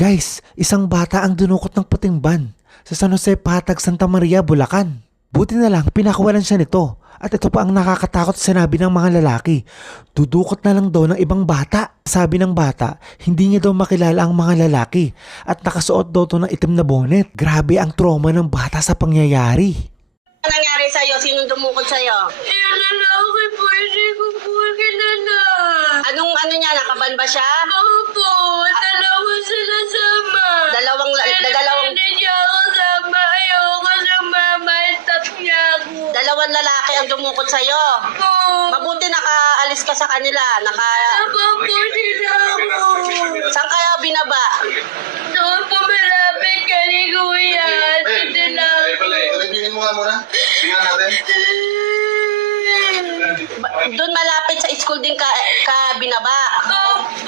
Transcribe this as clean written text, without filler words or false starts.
Guys, isang bata ang dinukot ng puting van sa San Jose Patag, Santa Maria, Bulacan. Buti na lang pinakawalan siya nito. At ito pa ang nakakatakot sinabi ng mga lalaki. Dudukot na lang daw ng ibang bata. Sabi ng bata, hindi niya daw makilala ang mga lalaki at nakasuot daw to ng itim na bonnet. Grabe ang trauma ng bata sa pangyayari. Ano nangyari sa'yo? Sinong dumukot sa'yo? Yung lalaki po, hindi ko po kilala. Anong ano niya? Nakaban ba siya? Opo, dalawa sila sama. Dalawang Hindi niya ako sama. Ayoko sumama. Stop niya ako. dalawang lalaki ang dumukot sa'yo. Opo. Mabuti nakaalis ka sa kanila. Opo, sila ako. Saan kaya binaba? Doon po malapit ka ni Kuya. Dito lang ako. Tingin mo nga muna. Tingnan natin. Doon malapit sa school din ka binaba. Opo.